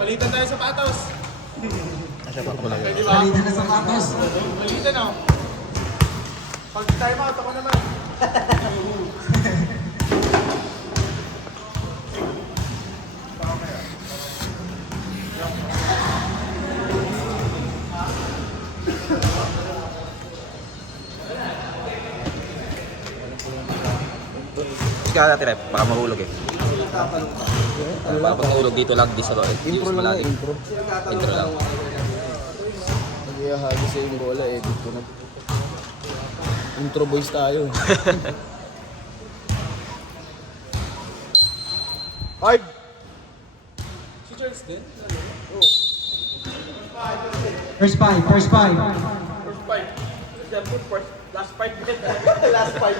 Palitan tayo sa patos. Asya pa talaga. Palitan na sapatos. Palitan o. Pag time out, ako naman. Ika natin rep, baka mahulog eh. Baka pag nahulog dito lang, di sa loob. Intro lang na, intro. Intro lang. Nag-iahagi sa yung bola, edit ko na. Intro boys tayo. Hard! Si Charles din? First five. First fight. Last fight din. Last fight.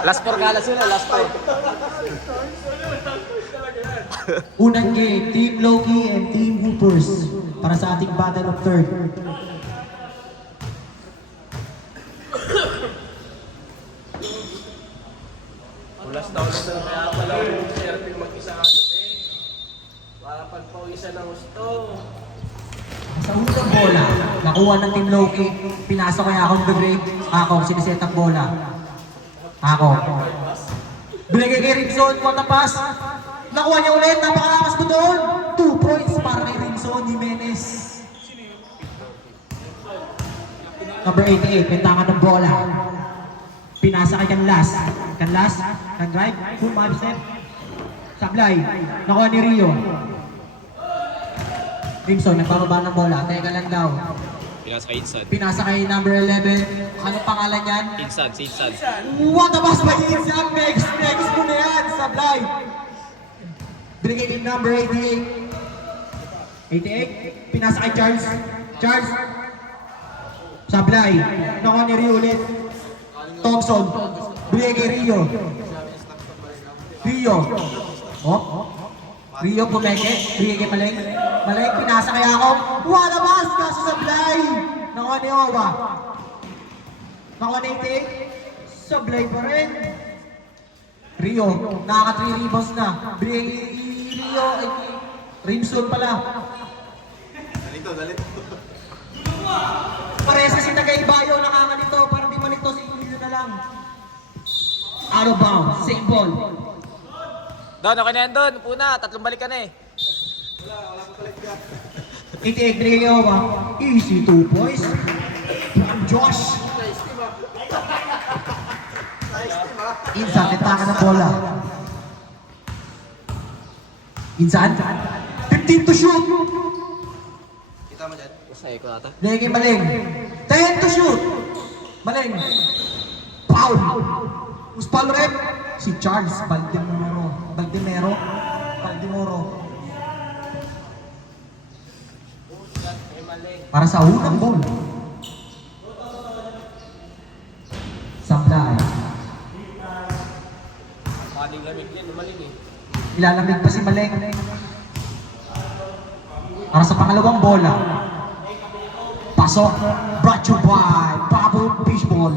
Last four galas yun last four. Unang game, Team Loki and Team Hoopers para sa ating battle of third. Ulas daw na kaya pala yung therapy mag-isa ka gabi. Para pagpawisan ng gusto. Sa unang bola, nakuha ng Team Loki, pinasok kaya akong the break, ako, siniset ang bola. Ako. Binigay kay Rimson, patapas. Nakuha niya ulit, napakalakas mo doon. 2 points para kay Rimson Jimenez. Number 88, pentangan ng bola. Pinasa kay Canlas. Canlas, can-drive, full match set. Sablay, nakuha ni Rio. Rimson, nagpapaba ng bola. Teka lang daw. Pinas kay Insan. Pinasa kay number 11. Anong pangalan yan? Insan, si Insan. What a pass by Insan! Next mo na yan! Sablay! Binigay kay number 88. 88? Pinasa kay Charles. Charles! Sablay! Nakuha ni Rio ulit. Thompson. Binigay kay Rio. Rio. Oh? Rio pumeke. Binigay kay Maleng. Maleng, pinasa kay ako. What a pass! Kaso Sablay! Nakuha ni Owa. Nakuha ni 88. Sablay pa rin. Rio, nakaka 3 rebounds na. Binigay kay Rio. Rimson pala. Dalito. Paresa si Tagaybayo, nakakanito. Parang di man ito, si Rio na lang. Out of bounds, same ball. Don, okay na yan Don. Puna, tatlong balik ka na eh. 88 binigay kay Owa. Easy 2 points. From Josh. Insan, netakan ng bola. Insan, 15 to shoot. Kita mo dyan? Usay ko ata. Binigay kay Maleng. 10 to shoot. Maleng. Foul. Who's foul rin? Si Charles Baldemoro. Para sa unang ball. Sablay. Maling lamig yan, umaling eh. Ilalamig pa si Maleng. Para sa pangalawang bola. Pasok. Brought you by Bubble Fishball.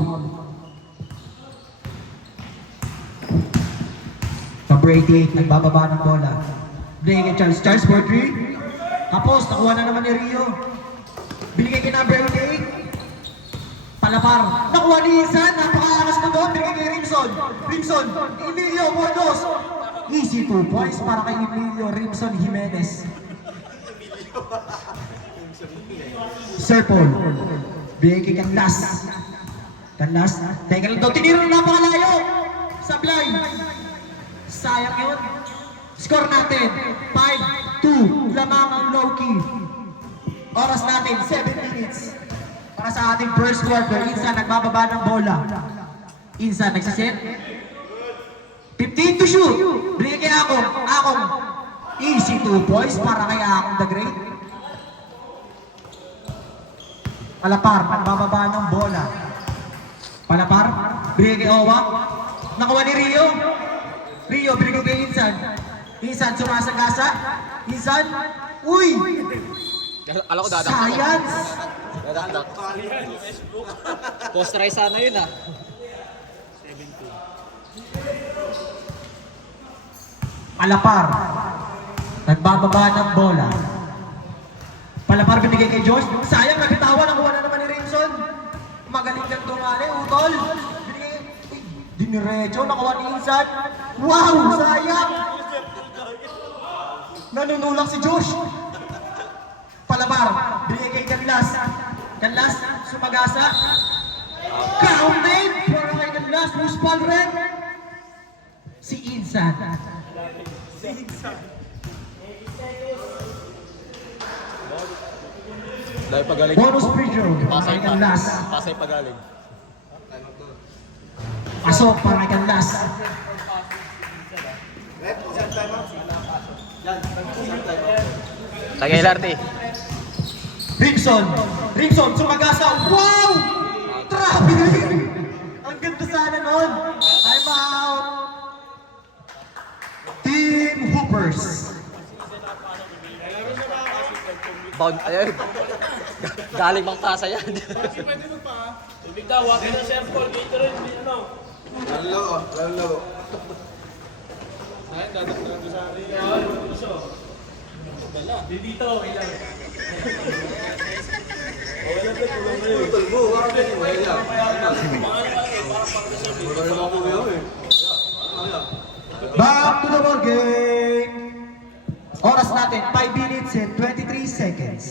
Number 88, nagbababa ng bola. Binigay kay Charles. Charles for 3. Tapos, nakuha na naman ni Rio. Binigay kay number 88. Palapar. Nakuha ni Insan. Napakalakas mo doon. Binigay kay Rimson. Emilio Bordos. Easy 2 points para kay Emilio Rimson Jimenez. Sir Paul. Binigay kay Canlas. Teka lang daw. Tiniro na napakalayo. Sablay. Sayang yun. Score natin. 5-2. Lamang ang Loki. Oras natin, 7 minutes. Para sa ating first quarter, Insan nagbababa ng bola. Insan nagsiset. 15 to shoot. Bring kay Akong. Easy 2 points para kay Akong the Great. Palapar, nagbababa ng bola. Palapar, bring kay Owa. Nakuha ni Rio. Binigay kay Insan. Insan sumasagasa. Insan. Uy! Alam ko dadak. Science! Dadak. Posterize sana yun ah. Palapar. Nagbababa ng bola. Palapar binigay kay Josh. Sayang, nagkatawa. Nakuha na naman ni Rinson. Magaling kang tumali, utol. Binigay. Diniretso, nakuha ni Insan. Wow, sayang. Nanunulak si Josh. Palapar, binigay kay Canlas. Canlas, sumagasa. Counted. Para kay Canlas, loose ball rin. Si Insan. Dahil pagaling. Bonus free throw. Para kay Canlas. Pasay pagaling. Pasok para kay Canlas. Tagay LRT. Rimson. Rimson, sumagasa. Wow! Traffic! Ang ganda sana nun. I'm out. Team Hoopers. Bound, ayun. Galing bang tasa yan? Ibig daw, wag na Chef Paul. Dito rin, ano. Lalo. Sayang, dadagdagan ko sa akin. Dito, ilang. Putol mo, wala ka din. Wala Back to the ball game. Oras natin, 5 minutes and 23 seconds.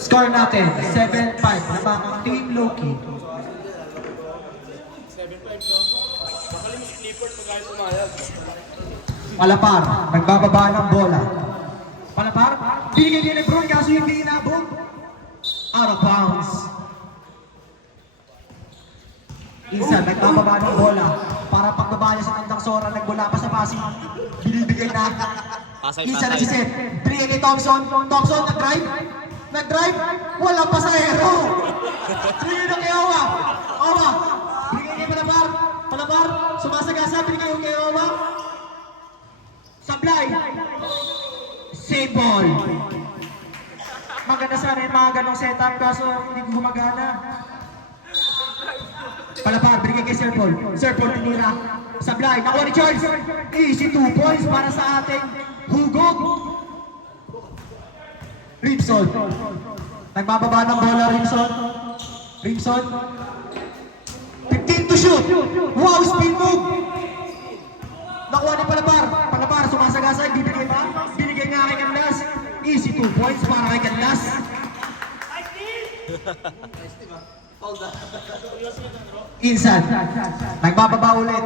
Score natin, 7-5. Nabang Team Loki. Palapar, nagbababa ng bola. Palapar, binigay ni Lebron kaso hindi inabot. Out of bounds. Insan, nagbababa ng bola. Para pagbaba niya sa kantang Sora, nagbula pa sa passing. Binibigay na. Insan nagsiset. Binigay kay Thompson. Thompson, nag-drive. Nag-drive. Walang pasahero. Binigay na kay Owa. Owa. Binigay kay Palapar. Palapar. Sumasagasa. Binigay kay Owa. Sablay. Save ball. Maganda sana yung mga ganong setup kaso hindi gumagana. Palapar, binigay kay Sir Paul. Sir Paul, tinira. Sablay, nakuha ni Charles. Easy 2 points para sa ating hugog. Rimson. Nagbababa ng bola, Rimson. Rimson. 15 to shoot. Wow, spin move. Nakuha ni Palapar. Palapar, sumasagasa. Bibigay pa. Binigay nga kay Canlas. Easy 2 points para kay Canlas. Insan. Nagbababa ulit.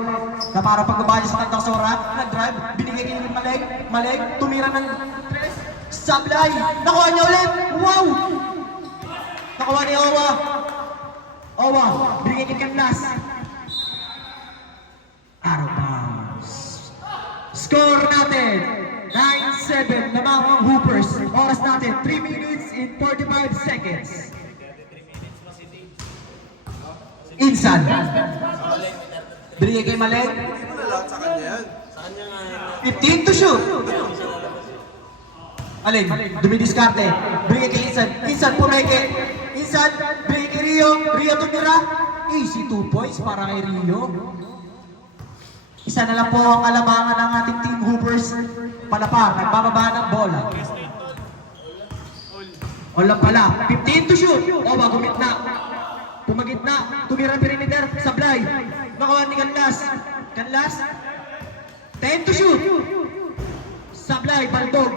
Na para pagbaba niya sa kantang Sora. Nag-drive. Binigay kay Malay. Malay. Tumira ng tres. Sablay. Nakuha niya ulit. Wow! Nakuha ni Owa. Owa. Binigay kay Canlas. Out of bounds. Score natin. 9-7 na mga Hoopers. Oras natin. 3 minutes and 45 seconds. Insan. Binigay kay Malay. Sa kanya yan. 15 to shoot. Alin, dumidiskarte. Binigay kay Insan. Insan pumeke. Insan, binigay kay Rio. Rio tumira. Easy 2 points para kay Rio. Isa na lang po ang alamangan ng ating Team Hoopers. Palapar, nagbababa ng bola. Wala pala. 15 to shoot. Owa, gumit na. Pumagit na. Tumira ang perimeter. Sablay. Nakuha ni Canlas. Canlas. 10 to shoot. Sablay, Baldog.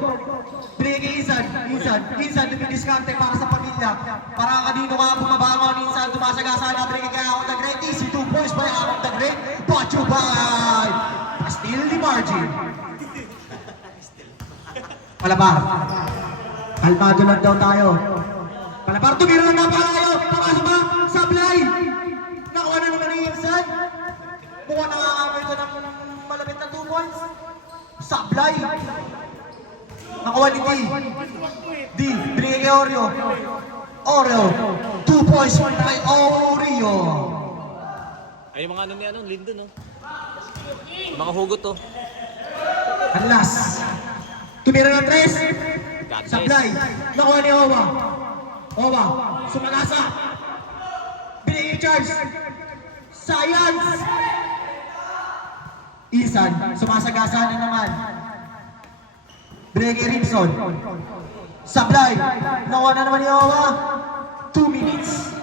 Binigay kay Insan. Insan, dumidiskarte para sa pamilya. Para kanino ka bumabangon. Insan, tumasagasa na. Binigay kay Akong Tagret. Easy 2 points by Akong Tagret. Brought you by Still the margin. Palapar. Kalmado lang daw tayo. Palapar, tumira na napakalayo. Pakasok ba? Sablay. Nakuha na naman ni Insan. Mukhang nakakamoy ito ng malapit na 2 points. Sablay. Nakuha ni D. Binigay kay Oreo. Oreo. 2 points by Oreo. Ay, mga ano ni Lindo, no? Mga hugot, to. Canlas. Tumira ng 3. Sablay. Nakuha ni Owa. Owa. Sumagasa. Binigay kay Charles. Science. Isan, sumasagasa na naman. Brege Rimson. Sablay. Nakuha na naman ni Owa. 2 minutes.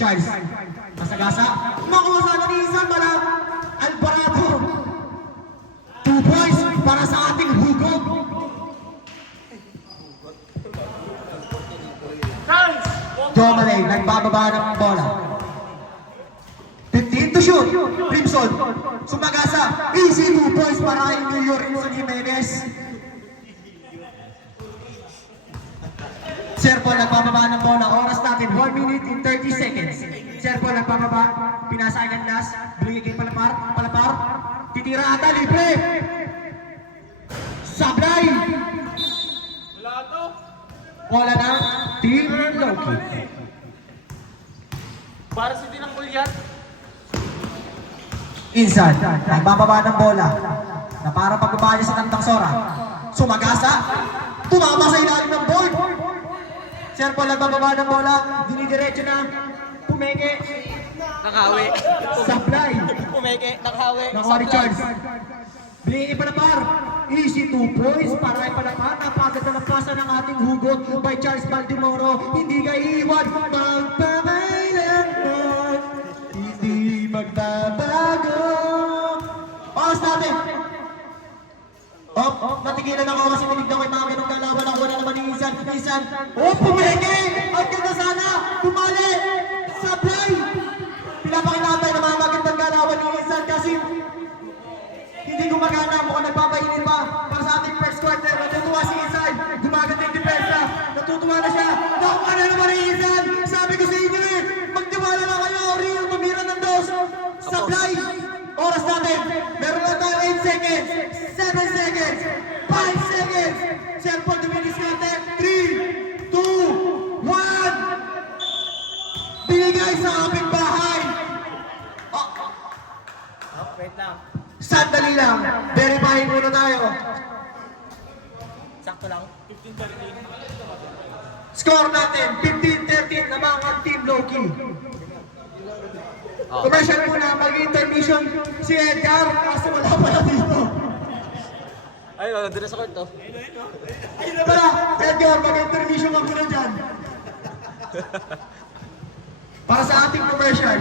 Charles. Masagasa. Nakuha sana ni Isan. Malang Alvarado. 2 points para sa ating hugog. Domalay, nagbababa ng bola. 15 to shoot. Crimson, sumagasa. Easy 2 points para kay New York Jimenez. Serpo nagbababa ng bola. Oras natin, 1 minute and 30 seconds. Serpo nagbababa. Pinasa agad Nas. Binigay kay Palapar. Palapar. Titira ata, libre. Sablay. Bola na. Team Loki. Para si Dinang Bulyat. Insan, nagbababa ng bola na para pagbaba niya sa Tantang Sora. Sumagasa, tumama sa ilalim ng board. Serpo nagbababa ng bola, dinidiretso na, pumeke. Nakawi. Sablay. Pumeke, nakawi. Nakuha ni Charles. Binigay Palapar. Easy 2 points para kay Palapar. Napagad na pasa ng ating hugot by Charles Baldimoro. Hindi ka iwan. Magpapailanman. Hindi magbabago. Oras natin. Natigilan ako kasi tinignan ko yung mga ganong kalaban. Ako na naman ni Isan. Isan. Pumeke. Ang ganda sana. Pumali. Sablay. Pinapakinabay na mga magandang galawan ni Isan kasi hindi gumagana, mukhang nagpapainit pa para sa ating first quarter. Natutuwa si Isan, gumaganda yung depensa, natutuwa na siya. Nakuha na naman ni Isan. Sabi ko sa inyo eh, magtiwala na kayo, Real, tumira ng dos. Sablay, oras natin, meron na tayo 8 seconds, 7 seconds, 5 seconds. Cellphone dumilis natin, 3, 2, 1. Binigay sa aming bahay. Wait lang. Sandali lang, verifying muna tayo. Sakto lang. 15-13. Score natin, 15-13 naman ang Team Loki. Commercial muna, mag-intermission si Edgar, kasi wala pala dito. Ay, nandun na sa court to. Tara, Edgar, mag-intermission ka muna dyan. Para sa ating commercial.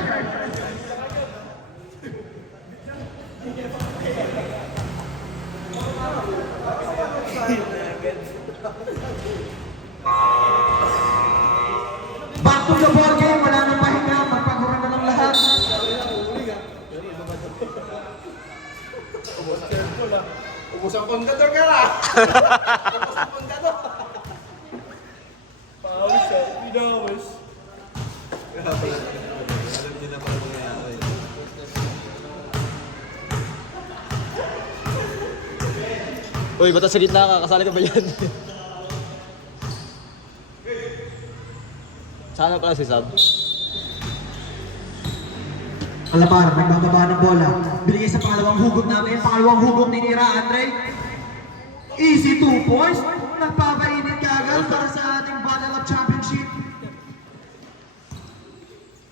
Back to the ball game, wala nang pahinga, magpagura na ng lahat. Ubus ang pundador ka na. Ubus ang pundador. Pawis siya. Pinawis. Alam niyo na pala nangyayari. Uy, bata sa gitna ka, kasali ka ba yan? Sana pala si Sab. Palapar, nagbababa ng bola. Binigay sa pangalawang hugot namin. Pangalawang hugot ni Nira, Andre. Easy 2 points. Nagpapainit ka agad para sa ating Battle of Championship.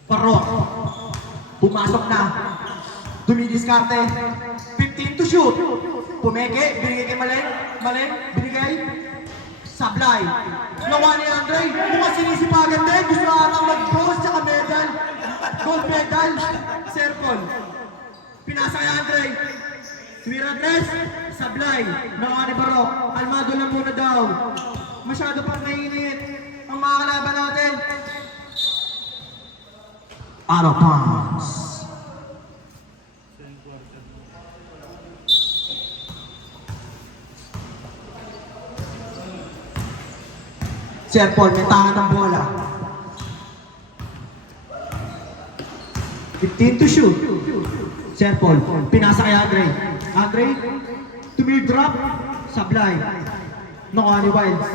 Parok. Pumasok na. Dumidiskarte. 15 to shoot. Pumeke. Binigay kay Maleng. Maleng. Binigay. Sablay. Nawa ni Andre. Mukhang sinisipagan din. Gusto na atang mag-bronze tsaka medal. Gold medal. Serpon. Pinasa kay Andre. Tumira Andres. Sablay. Nawa ni Barok. Almado lang muna daw. Masyado pang mainit ang mga kalaban natin. Out of bounds. Serpon, may tangan ng bola. 15 to shoot. Serpon, pinasa kay Andre. Andre, tumidrop. Sablay. Nakuha ni Wilds.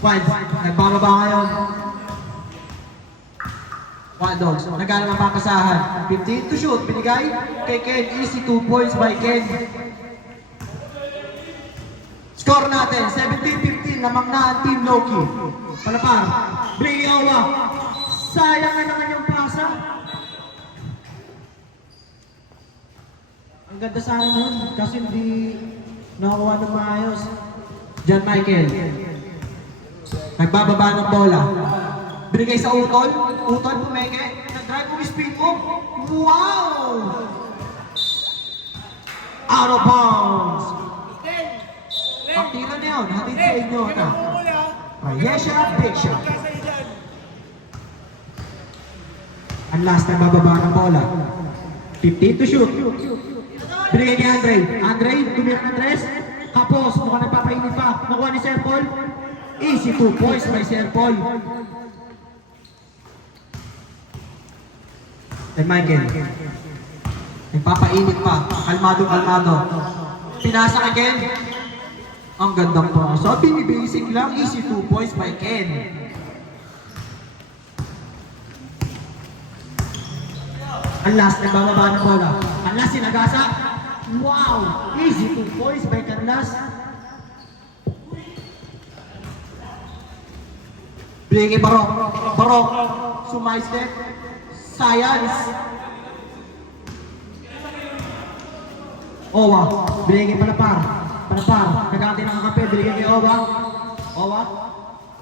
Wilds, nagbababa ngayon. Wild Dogs, nagana ng pakasahan. 15 to shoot, binigay kay Ken. Easy 2 points by Ken. Score natin, 17-15, lamang na ang Team Loki. Palapar, Bling Owa. Sayang na naman yung pasa. Ang ganda sana nun, kasi hindi nakuha ng maayos. John Michael. Nagbababa ng bola. Binigay sa utol. Utol, pumeke. Nag-drive mo speed mo. Wow! Out of bounds. Ang tira niya yun, hatid sa inyo na. Rayesha, big shot. Ang last na bababa ng bola. 15 to shoot. Binigay kay Andre. Andre, tumira ng tres. Kapos, mukhang nagpapainit pa. Nakuha ni Sir Paul. Easy 2 points by Sir Paul. And Michael. Nagpapainit pa. Kalmado. Pinasa kay Ken. Ang gandang pa. So, binibasic lang. Easy 2 points by Ken. Ang last na bababa ng bola. Ang last sinagasa. Wow! Easy 2 points by Canlas. Bigay Barok. Sumaistep. Science. Owa. Bigay Palapar. Nagkakati ng kape. Bigay kay Owa.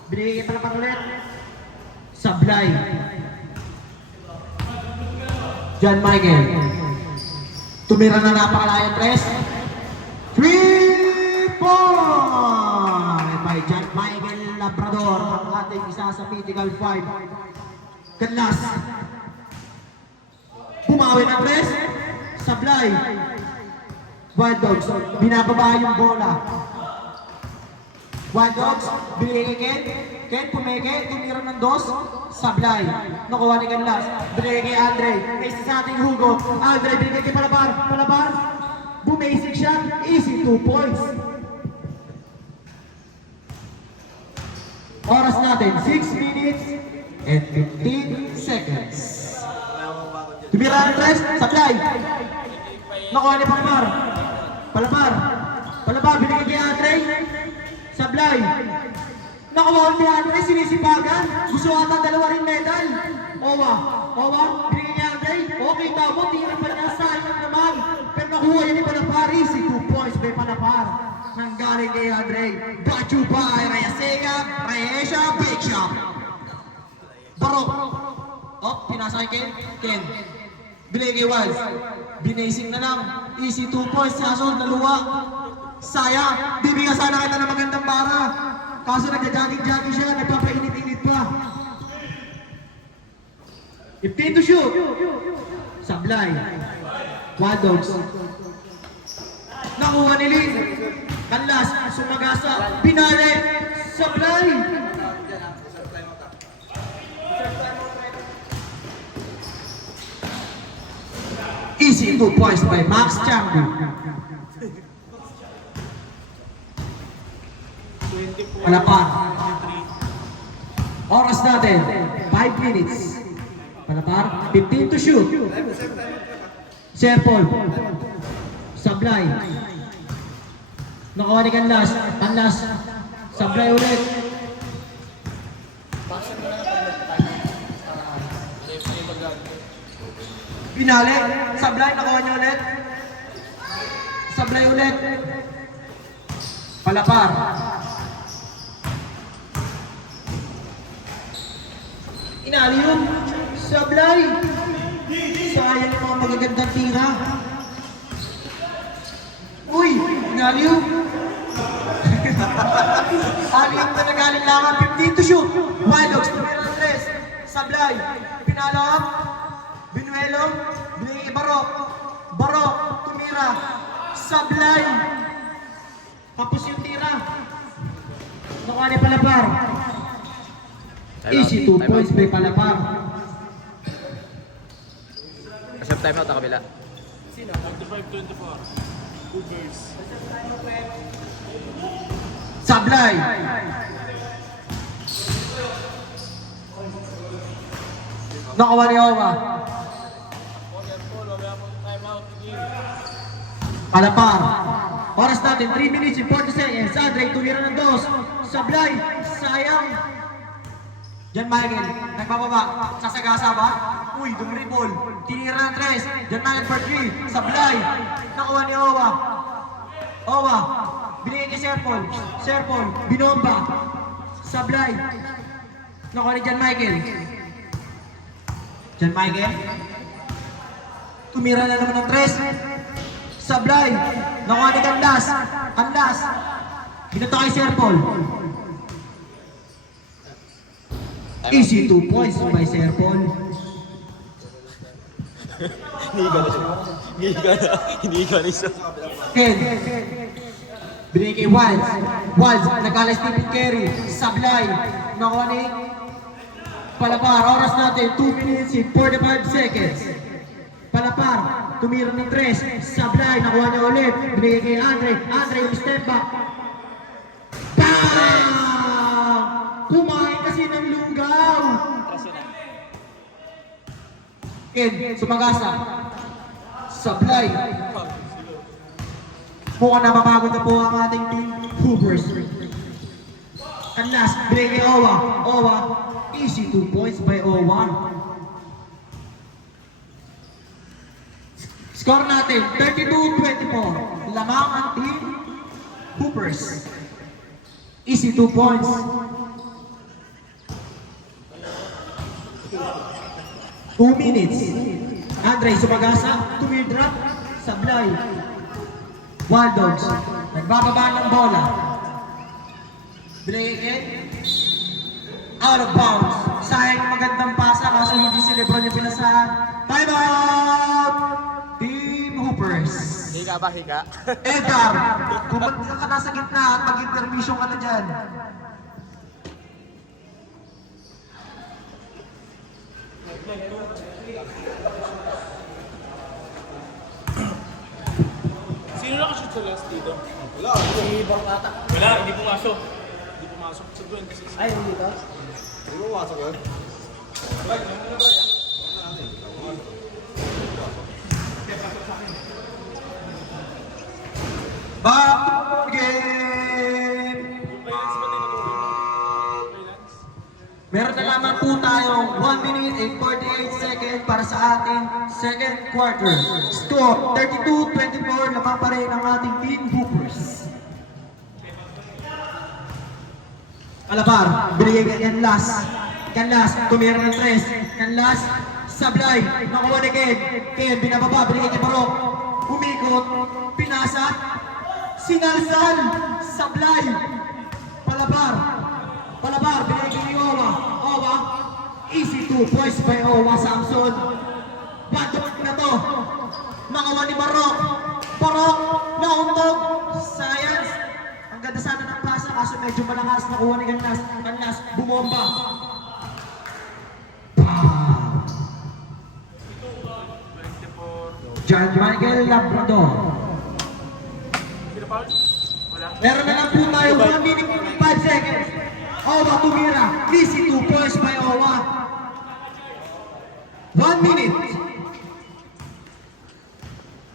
Bigay kay Palapar ulit. Sablay. John Michael. Tumira na napakalayang tres. 3 points by John Michael Labrador. Ang ating isa sa Mythical 5. Canlas. Bumawi ng tres. Sablay. Wild Dogs. Binababa yung bola. Wild Dogs. Binigay kay Ken pumeke. Tumira ng dos. Sablay. Nakuha ni Canlas. Binigay kay Andre. Isa sa ating hugot. Andre binigay kay Palapar. Bumasic shot. Easy 2 points. Oras natin, 6 minutes and 15 seconds. Tumira ng tres. Sablay. Nakuha ni Palapar. Binigay kay Andre. Sablay. Nakuha ni Andre. Sinisipagan. Gusto ata dalawa rin medal. Owa. Binigay kay Andre. Okay tamo. Tira pa niya. Sayang naman. Pero nakuha yun ni Palapar. Easy 2 points by Palapar. Nanggaling kay Andre. Bachu by Rayesha, big shot. Barok. Pinasa kay Ken. Binigay kay Wiles. Binasing na lang. Easy 2 points. Kaso naluwa. Sayang. Bibigyan sana kita ng magandang bara. Kaso nagja-jogging siya. Nagpapainit-init pa. 15 to shoot. Sablay. Wild Dogs. Nakuha ni Lin. Canlas. Sumagasa. Pinale. Sablay. Easy 2 points by Max Chambu. Palapar. Oras natin, 5 minutes. Palapar, 15 to shoot. Sir Paul. Sablay. Nakuha ni Canlas. Sablay ulit. Pinali. Sablay, nakuha niya ulit. Sablay ulit. Palapar. Inali yun. Sablay. Sayang yung mga magagandang tira. Uy, inali yun. Aliyang na nagaling langan. 15 to shoot. Wild Dogs, tumira ng tres. Sablay. Pinalap. Binuelo. Binigay Barok. Tumira. Sablay. Tapos yung tira. Nakuha ni Palapar. Easy 2 points by Palapar. Kasap time out, kabila. 25-24. Cougars. Sablay. Nakuha ni Owa. Palapar. Oras natin, 3 minutes and 40 seconds. Andre, tumira ng dos. Sablay. Sayang. John Michael, nagbababa. Sasagasa ba? Uy, dumribol. Tinira ng tres. John Michael for 3. Sablay. Nakuha ni Owa. Owa. Binigay kay Serpol. Serpol. Binomba. Sablay. Nakuha ni John Michael. John Michael. Tumira na naman ng tres. Sablay. Nakuha ni Canlas. Canlas. Ginata kay Serpol. Easy 2 points by Serpol. Hindi ka na isa. Ken. Binigay kay Walds. Walds. Nagkala Stephen Carey. Sablay. Nakuha ni Palapar. Oras natin. 2 minutes and 45 seconds. Palapar. Tumira ni Tres. Sablay. Nakuha niya ulit. Binigay kay Andre. Andre yung step back. Bang! Kumain kasi ng lugaw. Ken, sumagasa. Sablay. Mukhang napapagod na po ang ating team Hoopers. Canlas, binigay kay Owa. Owa, easy 2 points by Owa. Score natin, 32-24. Lamang ang team Hoopers. Easy 2 points. Two minutes. Andre sumagasa, tumidrop, Sablay. Wild Dogs, nagbababa ng bola. Binigay out of bounds. Sayang yung magandang pasa kaso hindi si Lebron yung pinasahan. Time out! Team Hoopers. Higa ba, higa? Edgar, kumunta ka na sa gitna at mag-intermission ka na dyan. Sino nakashoot sa last dito? Si Borcata. Wala, hindi pumasok. Hindi pumasok sa 26. Ay, hindi ka? Back to game! Meron na lamang po tayong 1 minute and 48 seconds para sa ating second quarter. Score 32-24, lamang pa rin ang ating team Hoopers. Alapar, binigay kay Canlas. Canlas, tumira ng tres. Canlas, Sablay, nakuha ni Ken. Ken, binababa, binigay kay Barok. Umikot, pinasa, sinalsal, Sablay. Palapar, Palapar, binigay kay Owa. Owa, easy 2 points by Owa Samson. Badok na to. Nakuha ni Barok. Barok, nauntog, Science. Ang ganda sana ng pasa kaso medyo malakas. Nakuha ni Canlas. Canlas, bumomba. John Michael Labrador. Meron na lang po tayo 1 minute and 5 seconds. Owa tumira. Easy 2 points by Owa. 1 minute.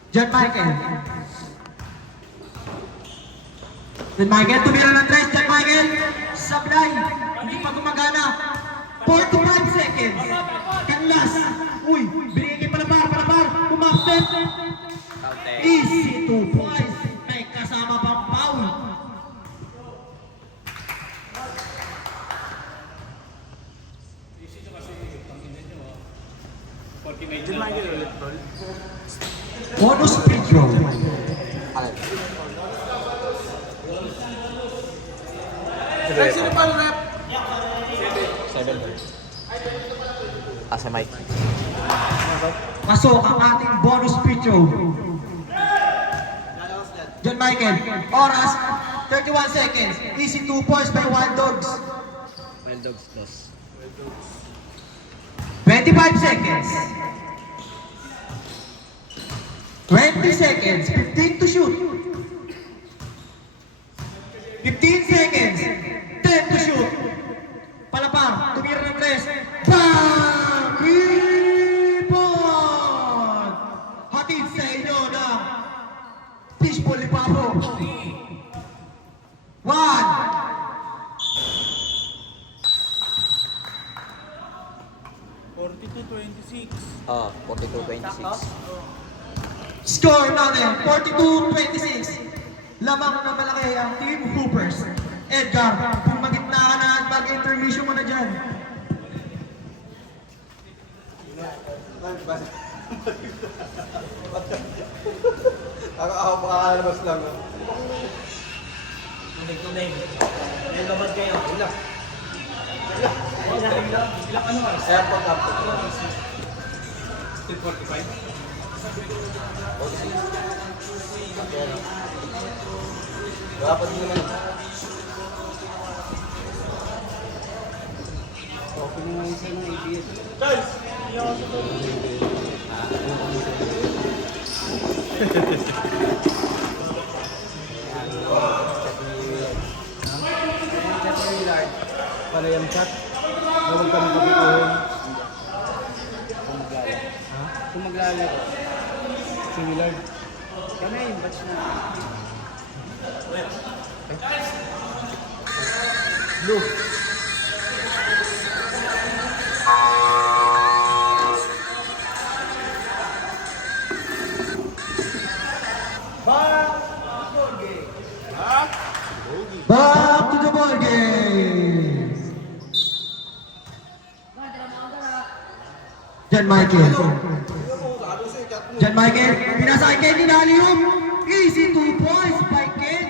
John Michael. John Michael, tumira ng tres. John Michael, Sablay. Hindi pa gumagana. 4 to 5 seconds. Canlas. Uy, binigay kay Palapar. Palapar, umapstep. Easy 2 points. May kasama pang foul. John Michael ulit, tol. Bonus free throw. Sino pa ang rep? 7. Sa Mike. Pasok ang ating bonus free throw. John Michael, oras 31 seconds. Easy 2 points by Wild Dogs. Wild Dogs loss. 25 seconds. 20 seconds. 15 to shoot. 15 seconds. 10 to shoot. Palapar, tumira ng tres. Bang! Rebound! Hatid sa inyo ng Fishball Lipapo. 1. 42-26. Score natin, 42-26. Lamang na malaki ang Team Hoopers. Edgar, kung magitna ka na at mag-intermission mo na dyan. Ako makakalabas lang. Tunig. Yung labad kayo. Ilang. Ilang ano oras? Kaya pag-up. Still 45? Dapat din naman. Okay na isa ng ABS. Charles! Para yung chat. Huwag ka nang kapituhin. Kung maglalaro. Si Willard. Kami, batch na. Blue. Back to the ball game. Jan Michael. Jan Michael, pinasa kay Ken, inaliyom. Easy 2 points by Ken.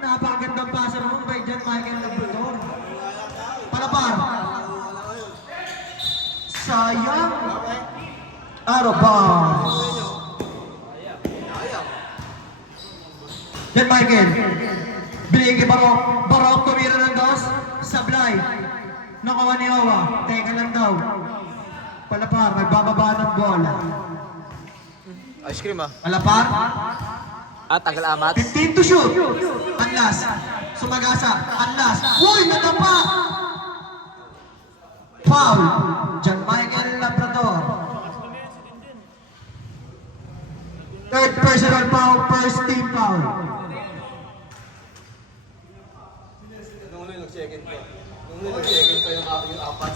Napakagandang pasa naman by Jan Michael Labrador. Palapar. Sayang. Out of bounds. Jan Michael. Binigay kay Barok. Barok tumira ng dos. Sablay. Nakuha ni Owa. Teka lang daw. Palapar, nagbababa ng bola. Ice cream ah. Palapar. Tagal amat. 15 to shoot. Anlas. Sumagasa. Anlas. Uy, natapa! Foul. Jan Michael Labrador. Third personal foul, first team foul. Nung ulit nag-check-in ko. Nung ulit nag-check-in ko yung apat.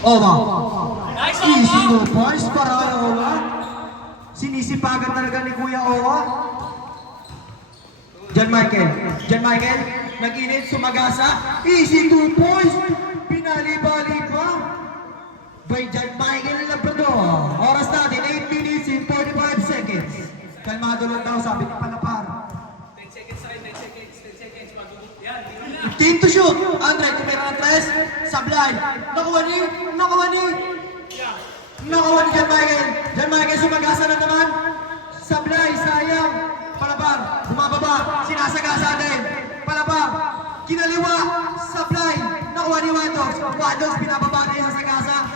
Owa. Easy 2 points para kay Owa. Sinisipagan talaga ni Kuya Owa. Jan Michael, nag-init, sumagasa. Easy 2 points. Pinali-bali pa. By Jan Michael Labrador. Oras natin, 8 minutes and 45 seconds. Kalmado lang daw, sabi ng Palapar. 10 seconds rin, 10 seconds. 10 seconds. Yan, 15 to shoot. Andre, tumira ng 3. Sablay. Nakuha ni Jan Michael, sumagasa na naman. Sablay, sayang. Palapar, bumababa. Sinasagasa din. Palapar, kinaliwa. Sablay, nakuha ni Wadox. Wadox, binababa na yung sasagasa.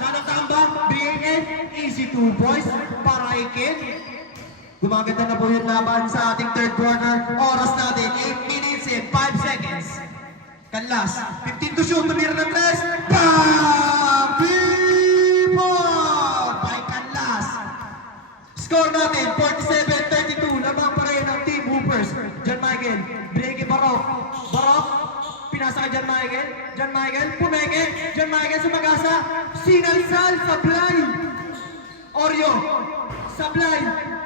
Nanatamba, BAN, easy 2 points para kay Ken. Gumaganda na po yung laban sa ating third quarter. Oras natin, 8 minutes and 5 seconds. Kanlas, 15 to shoot, tumira ng 3. Bam! People! By Kanlas. Score natin, 47-32. Lamang pa rin ang Team Hoopers. Jan Michael, Brege Barok. Pinasa kay Jan Michael, pumeke. Jan Michael sumagasa. Sinalsal, Sablay. Oreo, Sablay.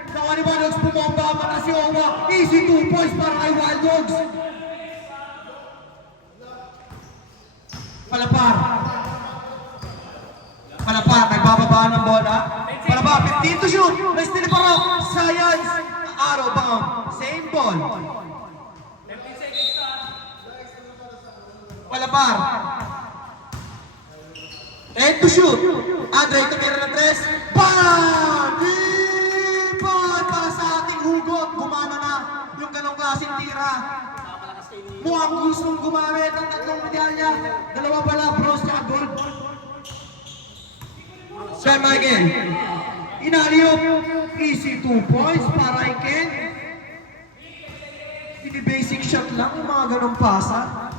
Nakuha ni Wild Dogs, pumomba para si Owa. Easy 2 points para kay Wild Dogs. Palapar, nagbababa ng bola. Palapar, 15 to shoot. May steal pa raw. Science, out of bound. Same ball. Palapar. 10 to shoot. Andre, tumira ng 3. Bam! Deepan para sa ating hugot. Gumana na yung ganong klaseng tira. Mukhang gustong gumamit ang 3 medalya. 2 pala, bronze at gold. Jan Michael. Inaliyop. Easy 2 points para kay Ken. Hindi basic shot lang yung mga ganong pasa.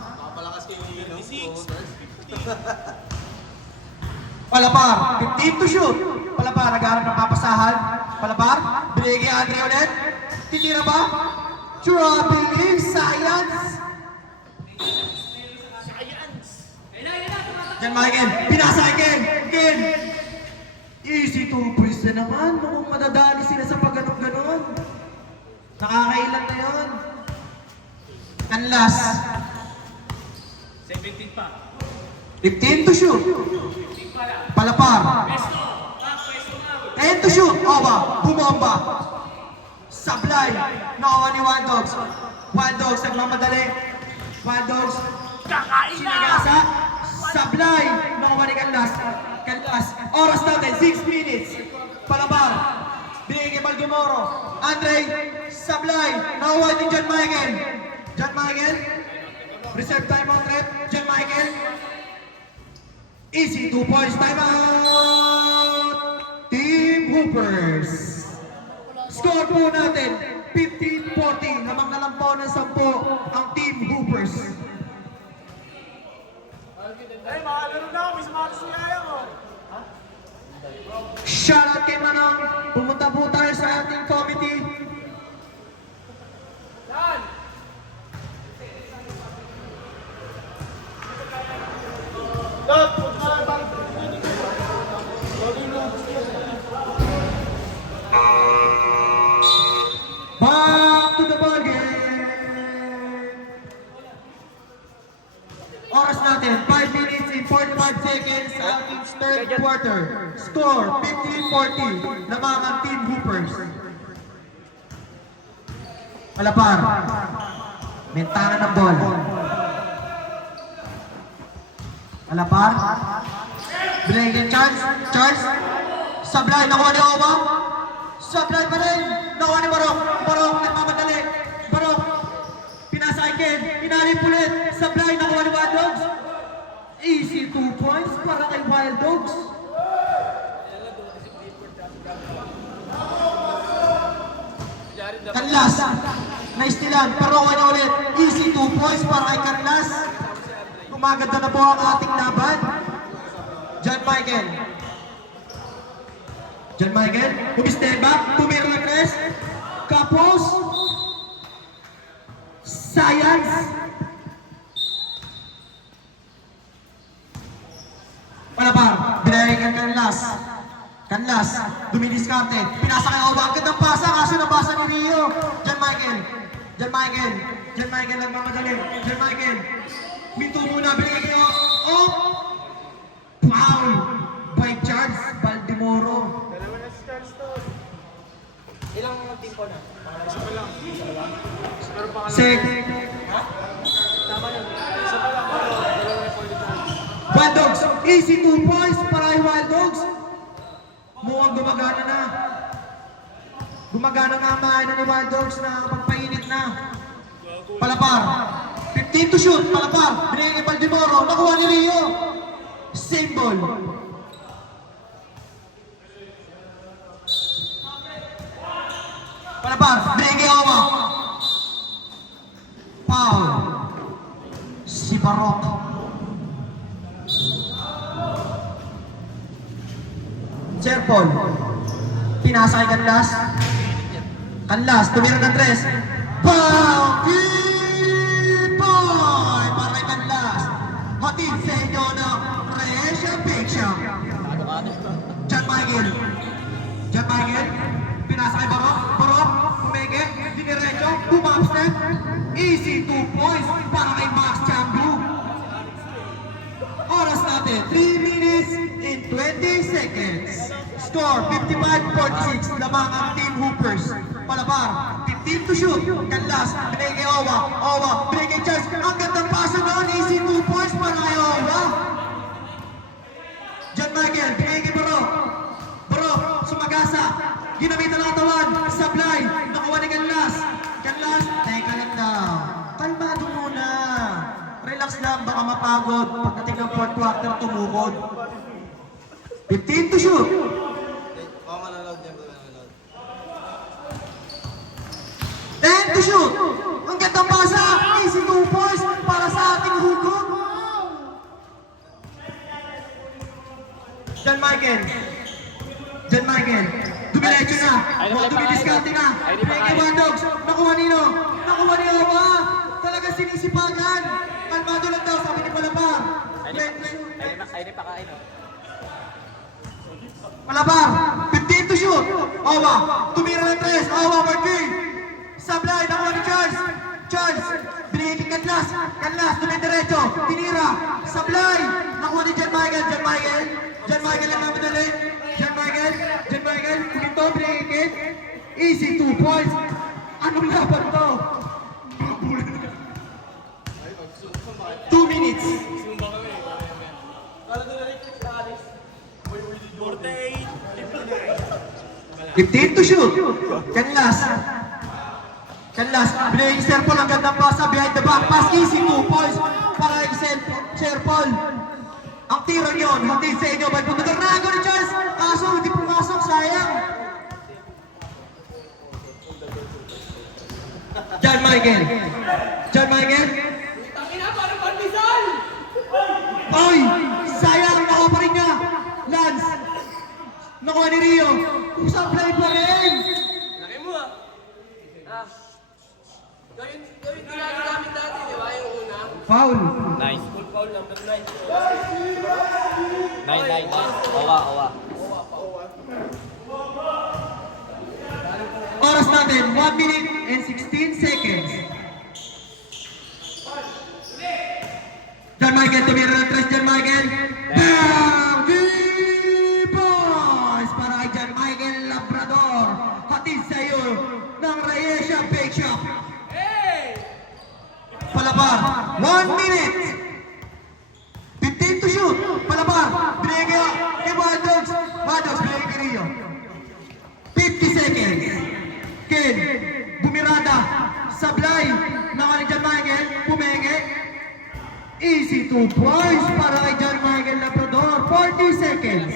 Palapar, 15 to shoot. Palapar, nag-aarap ng papasahan. Palapar, binigay Andre ulit. Titira ba? Trouble, science. John Michael, pinasa kay Ken. Ken. Easy 2 points na naman. Mukhang madadali sila sa pagganon-ganon. Nakakailan na yun. And last. 17 pa. 15 to shoot. Palapar. 10 to shoot. Oba. Bumomba. Sablay. Nakuha ni Wild Dogs. Wild Dogs nagmamadali. Wild Dogs. Sinagasa. Sablay. Nakuha ni Canlas. Canlas. Oras natin. 6 minutes. Palapar. Binigay kay Baldemoro. Andre. Sablay. Nakuha ni John Michael. John Michael. Reserve time out rep. John Michael. Easy 2 points. Time out. Team Hoopers. Score po natin. 15-14. Namang nalampaw ng 10 ang Team Hoopers. Ay, makalaro na ako. May sumakas si Yaya ko. Shoutout kay Manong. Pumunta po tayo sa ating committee. Back to the ball game. Oras natin, 5 minutes and 45 seconds sa ating third quarter. Score, 15-40. Lamang ang Team Hoopers. Palapar. Bintana ng ball. Palapar. Binigyan chance. Chance. Sablay, nakuha ni Owa. Sablay pa rin. Nakuha ni Barok. Barok, nagmamadali. Barok. Pinasa kay Ken. Pinalip ulit. Sablay, nakuha ni Wild Dogs. Easy 2 points para kay Wild Dogs. Canlas. Naistilan. Pero nakuha niya ulit. Easy 2 points para kay Canlas. Gumaganda na po ang ating laban. John Michael. John Michael, umistep back, tumira ng tres. Kapos. Science. Palapar, binayang Canlas. Canlas, dumidiskarte. Pinasa kay Owa, agad ng pasa, kaso nabasa ni Rio. John Michael. John Michael. John Michael, nagmamadali. John Michael. Minto muna, binigay kayo. Oh! Foul by Charles Baldemoro. Ilang team po na? Isa pa lang. Pero pangalan. Sek. Ha? Tama yun. Isa pa lang. Dalawa na po ulit na. Wild Dogs, easy 2 points para kay Wild Dogs. Mukhang gumagana na. Gumagana na ang mahina ni Wild Dogs na pagpainit na. Palapar. 15 to shoot. Palapar. Binigay kay Baldemoro. Nakuha ni Rio. Same ball. Palapar. Binigay kay Owa. Foul. Si Barok. Serpol. Pinasa kay Canlas. Canlas, tumira ng tres. Bounty boy! Para kay Canlas. Hatid sa inyo ng Resha Picture. John Michael. John Michael. Pinasa kay Barok. Barok. Pumege. Diniretso. Bumapstep. Easy 2 points para kay Max Chambu. Oras natin, 3 minutes and 20 seconds. Score, 55-46. Lamang ang Team Hoopers. Palapar, 15 to shoot. Canlas, binigay kay Owa. Owa, binigay kay Charles. Ang gandang pasa noon, easy 2 points para kay Owa. John Michael, binigay kay Barok. Barok, sumagasa. Ginamitan ang katawan. Sablay, nakuha ni Canlas. Canlas, teka lang daw. Kalmado muna. Relax lang, baka mapagod. Pagdating ng fourth quarter, tumukod. 15 to shoot. Baka manaload yan, baka manaload. 10 to shoot. Ang gandang pasa. Easy 2 points para sa ating hugot. John Michael. John Michael. Dumiretso na. Dumidiskarte na. Pinigay Wild Dogs. Nakuha nino. Nakuha ni Owa. Talaga sinisipagan. Kalmado lang daw, sabi ni Palapar. Ay, di pakain oh. Malabar, 15 to shoot. Owa, tumira ng 3. Owa, Marquis. Sablay, nakuha ni Charles. Charles, binigay kay Canlas. Canlas, tumidiretso. Tinira. Sablay, nakuha ni John Michael. John Michael. John Michael ang namadali. John Michael. John Michael, kumito, binigay kay. Easy 2 points. Anong laban to? 2 minutes. 15 to shoot. Canlas. Canlas. Binayang Sir Paul. Ang gandang pasa. Behind the back pass. Easy 2 points. Para kay Sir Paul. Ang tiro yun. Hatid sa inyo. May punta na ako ni Charles. Kaso hindi pumasok. Sayang. John Michael. John Michael. Oy! Sayang! Nakuha pa rin niya! Lance! Nakuha ni Rio! Supply pa rin! Laki mo ah. Gawin namin dati, di ba? Yung una. Foul! Nice. Foul number 9. 9. Owa. Oras natin, 1 minute and 16 seconds. John Michael, tumira ng 3, John Michael. Bang! D-Boys! Para kay John Michael Labrador. Hatid sa iyo ng Reyesha Bake Shop. Palabar, 1 minute. 15 to shoot. Palabar, binigay kay Wadogs. Wadogs, binigay kay Rio. 50 seconds. Ken, bumirada. Sablay, nakuha ni John Michael. Pumenge. Easy 2 points para kay John Michael Labrador. 40 seconds.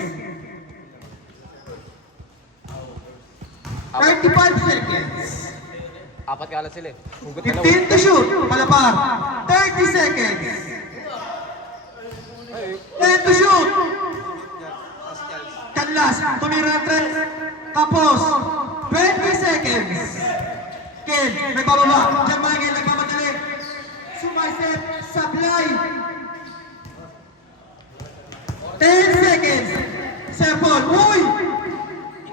35 seconds. Apat kalat sila eh. Hugot na 15 to shoot. Palapar. 30 seconds. 10 to shoot. Canlas. Tumira ng 3. Tapos. 20 seconds. Ken, may bababa. John Michael nagmamadali. Sumaisip. Sablay. 10 seconds. Sir Paul. Uy!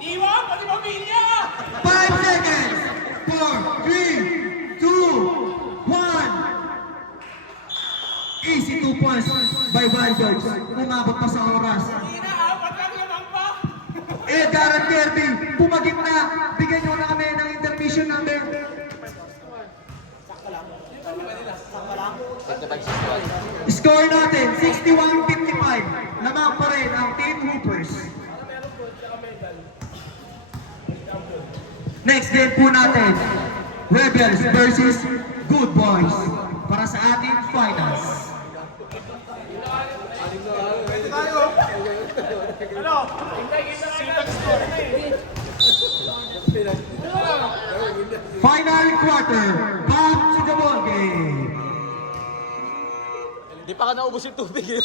Iniwan, pati pamilya! 5 seconds. 4, 3, 2, 1. Easy 2 points by Wilders. Umabot pa sa oras. Apat lang naman pa! Edgar at Kirby, pumagit na. Bigyan nyo na kami ng intermission number. 55-61. Score natin, 61-55. Lamang pa rin ang Team Hoopers. Next game po natin, Rebels versus Good Boys para sa ating finals. Final quarter, back to the ball game. Di pa ka naubos yung tubig eh.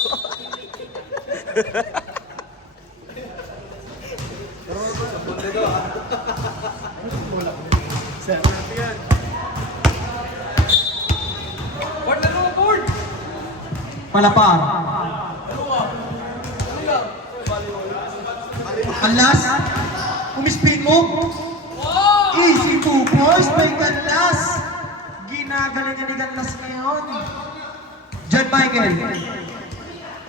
Board na naman, board! Palapar. Kanlas, umispin mo. Easy 2 points by Kanlas. Ginagaling niya ni Kanlas ngayon. John Michael.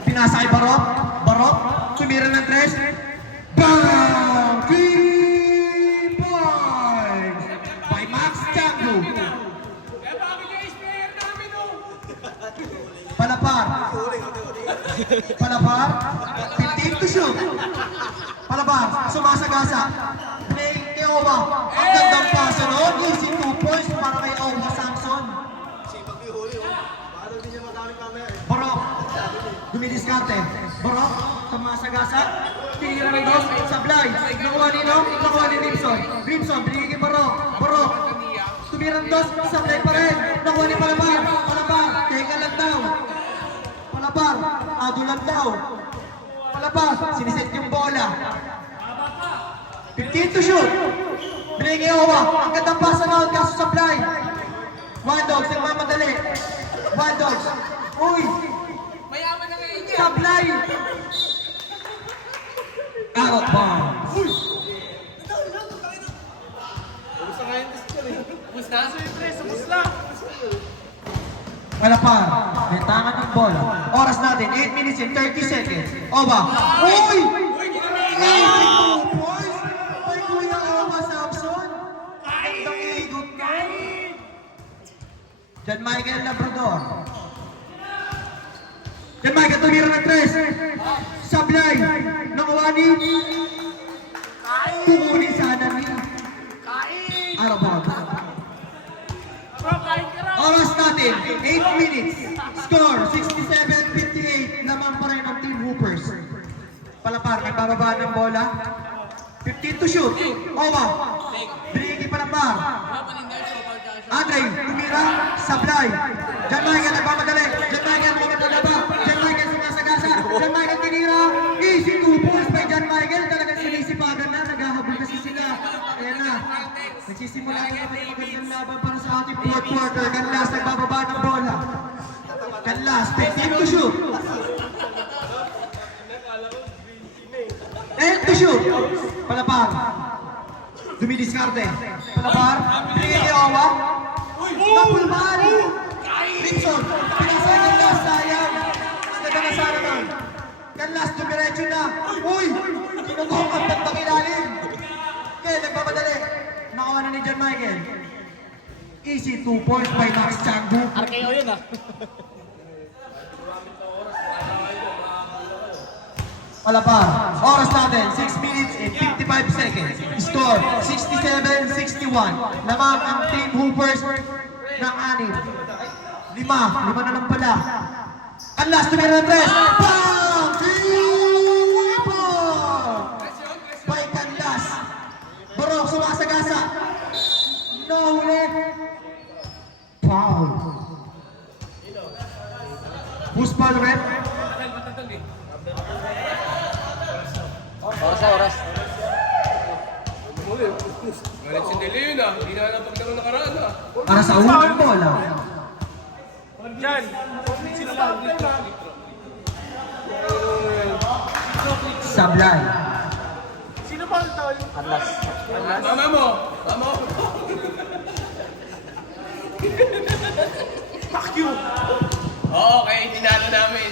Pinasa kay Barok. Barok, tumira ng 3. Bang! 3 points by Max Chango. Kaya bakit yung sprayer namin, oh? Palapar. Palapar. 15 to shoot. Palapar. Sumasagasa. Play kay Owa. Ang gandang pasa noon. Easy 2 points para kay Owa Samson. Barok. Dumidiskarte. Barok. Sumasagasa. Tinira kay Dos. Sablay. Nakuha ni No. Nakuha ni Rimson. Rimson. Binigay kay Barok. Barok. Tumirang Dos. Sablay pa rin. Nakuha ni Palapar. Palapar. Teka lang daw. Palapar, ado lang daw. Palapar, siniset yung bola. 15 to shoot. Binigay Owa. Ang gandang pasa noon, kaso Sablay. One Dogs, nagmamadali. One Dogs. Uy! Mayaman na kayo Sablay! Out of bounds. Palapar, may tangan ng bola. Oras natin, 8 minutes and 30 seconds. Oba. Uy! Easy 2 points! May Kuya Oba Samson. Gandang igot na. Jan Michael Labrador. Jan Michael tumira ng 3. Sablay. Nakawani. Kukunin sana ni. Araw ba? Oras natin, 8 minutes. Score, 67-58. Lamang pa rin ng Team Hoopers. Palapar, nagbababa ng bola. 15 to shoot. Owa. Binigay pa ng bar. Andre, tumira. Sablay. Jan Michael nagmamadali. Jan Michael magandalaba. Jan Michael sumasagasa. Jan Michael tinira. Easy 2 points by Jan Michael. Talagang sinisipagan na. Naghahabol kasi sila. Ayan na. Nagsisimula na naman yung magandang laban para sa ating fourth quarter. Kanlas nagbababa ng bola. Kanlas, 15 to shoot. 10 to shoot. Palapar. Dumidiskarte. Palapar. Binigay ni Owa. Double body. Rimson. Pinasay Kanlas. Sayang. Ganda na sana nun. Kanlas, dumiretso na. Uy! Tinugong ang tagpang ilalim. Okay, nagpapadali. Nakawa na ni Jan Michael. Easy 2 points by Max Changu. RKO yun ah. Palapar. Oras natin, 6 minutes and 55 seconds. Score, 67-61. Lamang ang Team Hoopers ng 6. 5 na lang pala. Ang last tumira ng 3. Bang! 3 points! By Kanlas. Barok sumasagasa. Nahuli. Foul. Who's foul, Red? Oras. Galit si Dele yun ah. Hindi na alam pag naman nakaraan ah. Para sa unang bola. Diyan. Sino ba? Sablay. Sino ba ang tol? Atlas. Mama mo. Mama mo. Fuck you. Oo, okay. Tinalo namin.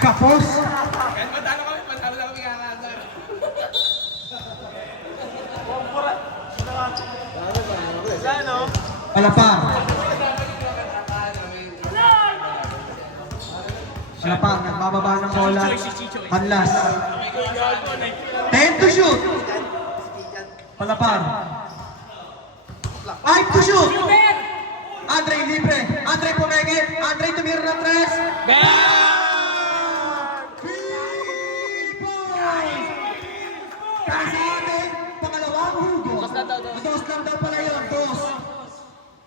Kapos. Kahit patalo na kami kakasa. Palapar. Palapar, nagbababa ng bola. Kanlas. 10 to shoot. Palapar. 5 to shoot. Andre libre. Andre pumegit. Andre tumira ng 3. Para sa ating pangalawang hugo. Dos lang daw pala yun. Dos.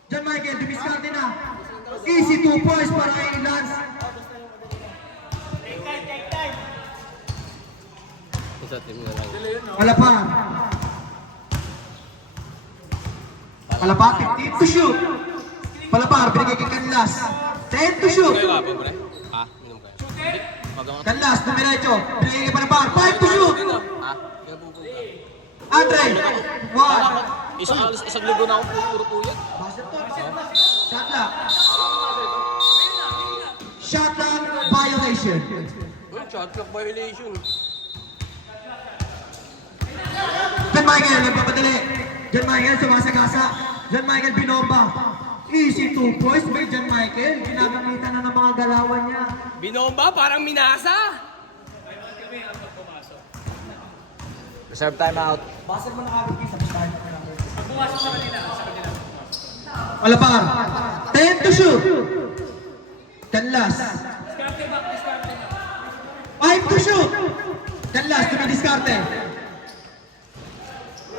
Jan Michael, dumiskarte na. Easy 2 points para kay Lance. Isa team na lang. Palapar. Palapar, 15 to shoot. Palapar, binigay kay Kanlas. 10 to shoot. Kapin mo rin? Ha? Inom kayo. Kanlas, dumiretso. Binigay kay Palapar. 5 to shoot. Ha? Kinabubog ka. Andre, 1. Isang libo na akong puro puyat. Shot clock. Shot clock violation. Uy, shot clock violation. Jan Michael, nagpapadali. Jan Michael, sumasagasa. Jan Michael, binomba. Easy 2 points by Jan Michael. Ginagamitan na ng mga galawan niya. Binomba, parang minasa. Reserve timeout. Basel mo na kami sa start. Palapar. 10 to shoot. Kanlas. 5 to shoot. Kanlas, dumidiskarte.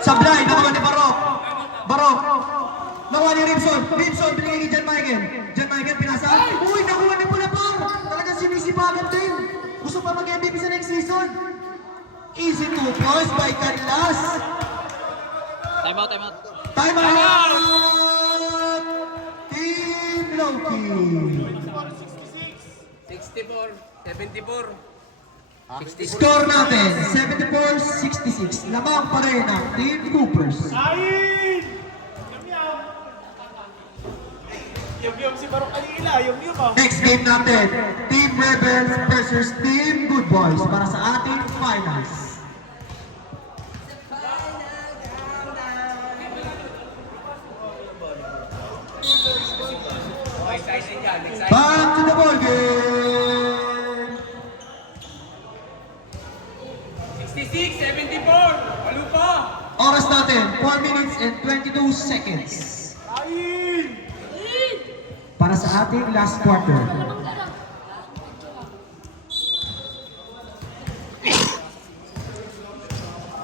Sablay, nakuha ni Barok. Barok. Nakuha ni Rimson. Rimson, binigay ni Jan Michael. Jan Michael, pinasa. Uy, nakuha ni Palapar. Talagang sinisipagan din. Gusto pa mag-MVP sa next season. Easy 2 points by Kanlas. Timeout. Time out! Team Loki. 64, 74. Score natin, 74-66. Lamang pa rin ang Team Coopers. Yung si Barok kanina, yung ah. Next game natin, Team Rebels versus Team Good Boys para sa ating finals. Okay, excited yan. Excited. Back to the ball game! 66, 74. Walo pa. Oras natin, 1 minutes and 22 seconds. Para sa ating last quarter.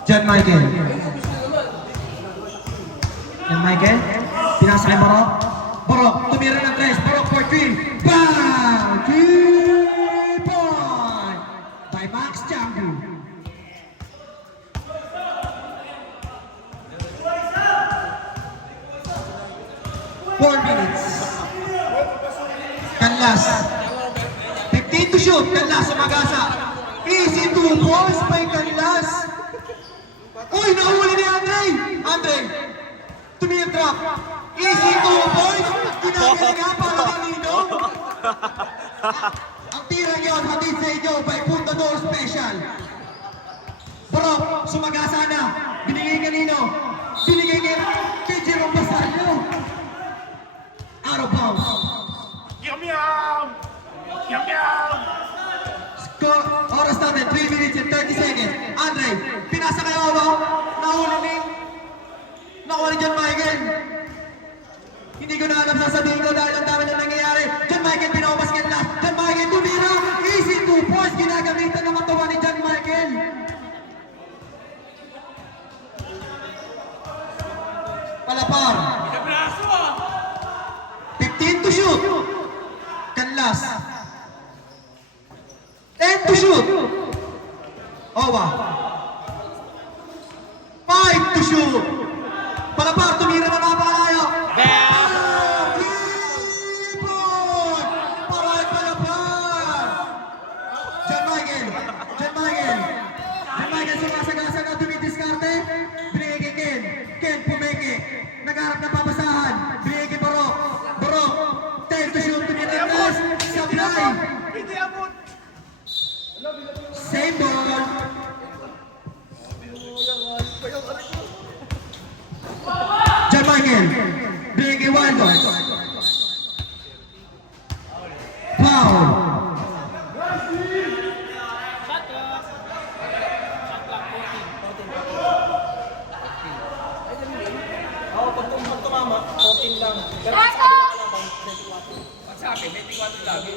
John Michael. John Michael. Pinasa kay Barok. Barok, tumira ng 3. Barok for 3. Bang! 3 point! By Max Changu. Four minutes. Kanlas. 15 to shoot. Kanlas sumagasa. Easy 2 balls by Kanlas. Uy, nahuli ni Andre. Andre. Tumira drop. Easy 2 balls. Ginagawa nga para kanino. Ang tirang yun, hatid sa inyo by Puntador Special. Barok, sumagasa na. Binigay kanino. Binigay kay Jerome Basalio. Out of bounds. Yum yum! Yum yum! Score, oras natin, 3 minutes and 30 seconds. Andre, pinasa kay Owa. Nahuli ni. Nakuha ni John Michael. Hindi ko na alam sasabihin ko dahil ang dami na nangyayari. John Michael, pinakabasket na. John Michael, tumira. Easy 2 points. Ginagamitan ng katawan ni John Michael. Palapar. Pinabraso ah. 15 to shoot. Kanlas. 10 to shoot. Owa. 5 to shoot. Palapar, tumira na napakalayo. Ipon! Paray palapar. John Michael. John Michael. John Michael sumasagasa na dumidiskarte. Binigay kay Ken. Ken pumeke. Nagharap na papasahan. Binigay kay Barok. Barok. 10 to shoot. Tumira na. Supply. Hindi abot! Same ball. John Michael. Binigay Waldos. Foul. Sabi, 24 lagi.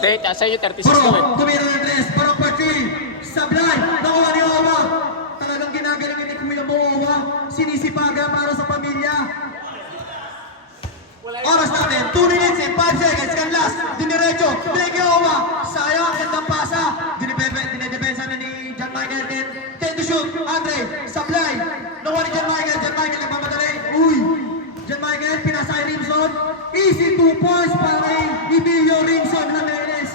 Teka, sa'yo 36 Bro, naman. tumira ng tres. Barok pa 3. Sablay. Nakuha ni Owa. Talagang ginagaling ni Kuya mo, Owa. Sinisipaga para sa pamilya. Oras natin, 2 minutes and 5 seconds. Kanlas, diniretso. Binigay Owa. Sayang, ang gandang pasa. Dinedepensa na ni John Michael. 10 to shoot. Andre, Sablay. Nakuha ni John Michael. John Michael, nagmamadali. Uy. John Michael, pinasa kay Rimson. Easy 2 points para kay Emilio Rimson Ramirez.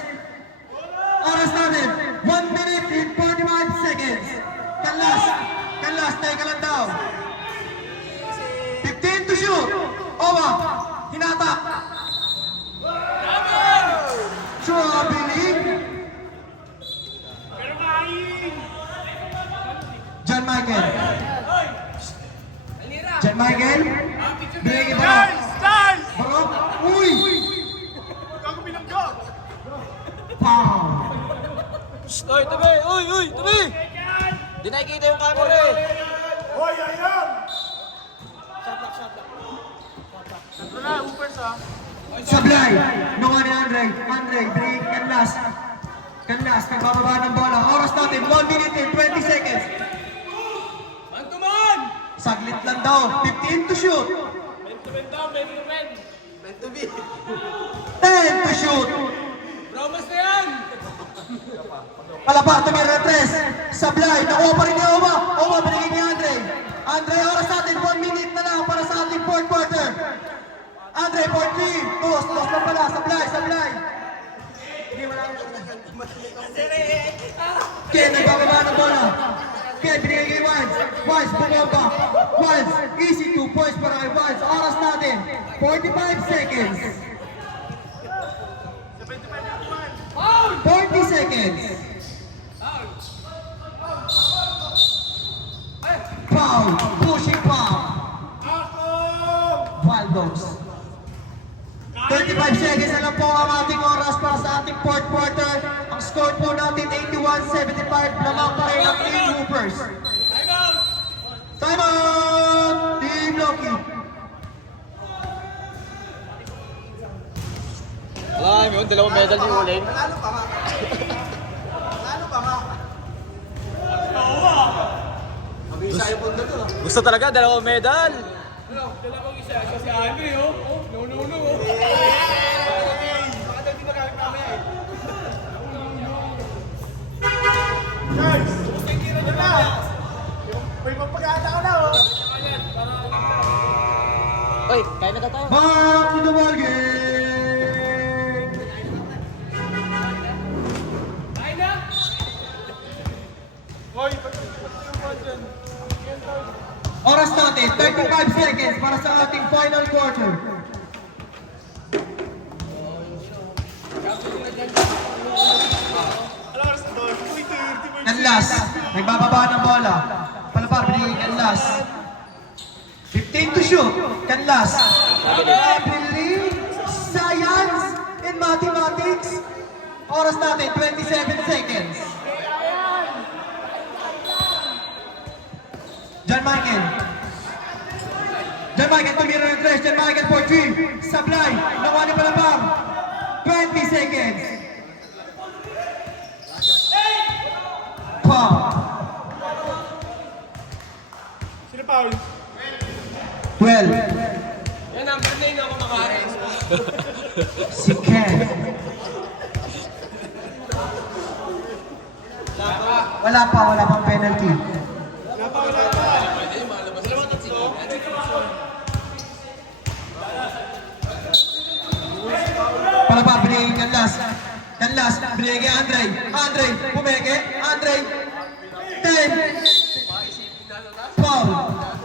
Oras natin, 1 minute and 45 seconds. Kanlas, Kanlas, teka lang daw. 15 to shoot. Owa, hinatak. Traveling. Pero kain! John Michael. John Michael. Binigay ba? Guys! Guys! Barok. Uy! Gago binangga! Pow! Uy, tabi! Uy, tabi! Di nakikita yung camera eh. Hoy, ayan! Ito na, upers ah. Sablay. Nakuha ni Andre. Andre, break. Kanlas. Kanlas, nagbababa ng bola. Oras natin, 1 minute and 20 seconds. Mantuman! Saglit lang daw. 15 to shoot. 10 to shoot. Promise na yan! Palapar, tumira ng tres. Sablay, nakuha pa rin ni Oma. Oma, binigay ni Andre. Andre, oras natin, 1 minute na lang para sa ating fourth quarter. Andre, 4-3. Toss na pala. Sablay. Hindi, wala. Ken, nagbababa ng bola. Ken, binigay kay Vance. Vance, bumaba. Vance, easy 2 points para kay Vance. Oras natin, 45 seconds. 40 seconds. Foul, pushing foul. Valdogs. 35 seconds na lang po ang ating oras para sa ating fourth quarter. Ang score po natin 81-75. Lamang pa rin ang Team Hoopers. Time out! Team Loki. Alam mo, dalawang medal ni Uling. Gusto talaga, dalawang medal. Dalawang isa si Andre, oh. No. Baka hindi magalit mamaya eh. Guys, tira nyo na. May magpagkataon na, oh. Oy, kaya na tayo. Back to the ball game. Hoy, pag-ibig dyan. Oras natin, 35 seconds para sa ating final quarter. Alas na doon. Uy, 30. Canlas, nagbababa ng bola. Palapar, binigay Canlas. 15 to shoot. Canlas. Ability, science, and mathematics. Oras natin, 27 seconds. John Michael. John Michael, tumira ng tres. John Michael for 3. Sablay, nakuha ni Palapar. 20 seconds. Foul. Sino Paul? 12. Yan, number 9 ako makares. Si Ken. Wala pang penalty. Para pa, binigay kay Canlas, binigay kay Andre. Andre, pumeke. Andre, 10. Foul.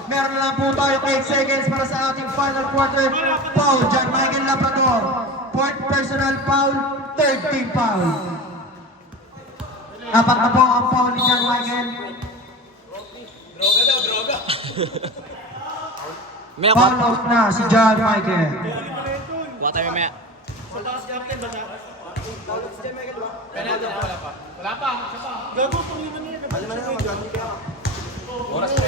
Meron na lang po tayo 8 seconds para sa ating final quarter. Foul, John Michael Labrador. Fourth personal foul, third team foul. Apat na po ang foul ni John Michael. Maya Foul out na si John Michael. Kuha tayo maya. Wala pa, isa pa. Gago, pang lima na yan. Oras na.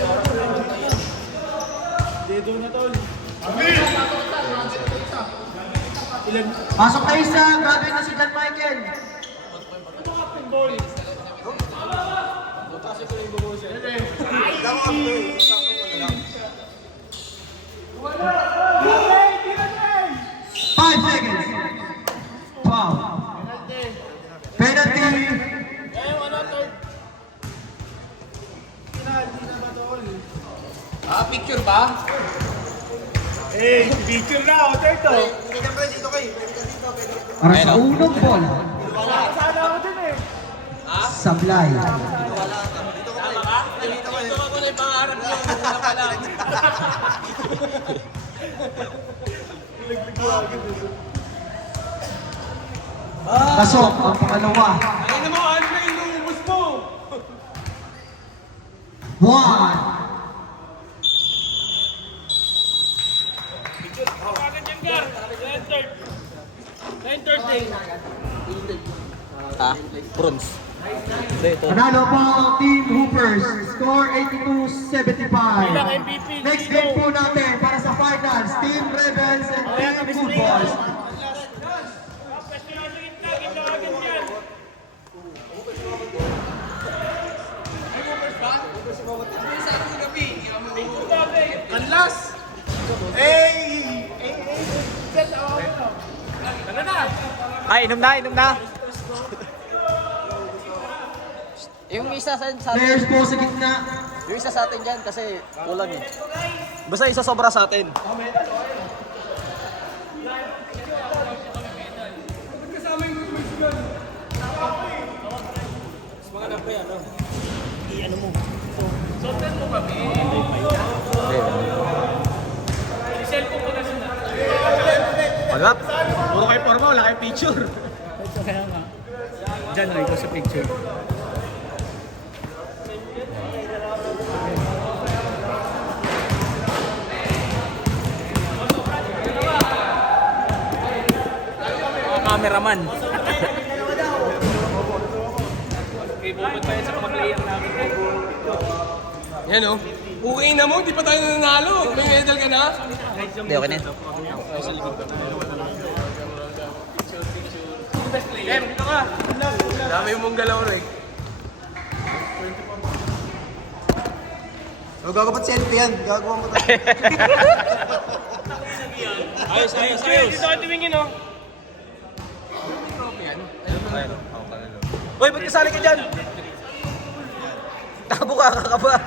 Dedo na, tol. Ilan? Pasok na isa, graduate na si John Michael. Five seconds. Foul. Penalty. Picture ba? Eh, picture na, oh, Terto. Para sa unang bola. Sana ako dun eh. Sablay. Dito ako na yung pangarap niyo. Wala pa lang. Pasok ang pangalawa. Ano mo, Andre, inuubos mo. 1. Bakit yan, Gar? 9:30. Bronze. Panalo po ang Team Hoopers. Score 82-75. Bilang MVP, Next game po natin para sa finals. Team Rebels and Team Footballs. Kanlas! Tara na! Ay, inom na. Yung isa sa atin, Players po sa gitna. yung isa sa atin dyan kasi kulang eh. Basta isa sobra sa atin. Kasama yung Sotan mo kami. I-cellphone ko na sila. Wala. Puro kayo forma, wala kayo picture. Ito kaya nga. Diyan o, ikaw sa picture. Cameraman. Okay, bubot tayo sa mga player namin. Yan o. Okay na mo, di pa tayo nanalo. May medal ka na. Hindi, okay na yan. Em, dito ka. Dami mong galaw, Rick. Gagapat selfie yan. Gagawa mo tayo. Ayos. Dito ka tumingin, oh. Uy, ba't kasali ka dyan? Tabo ka ba?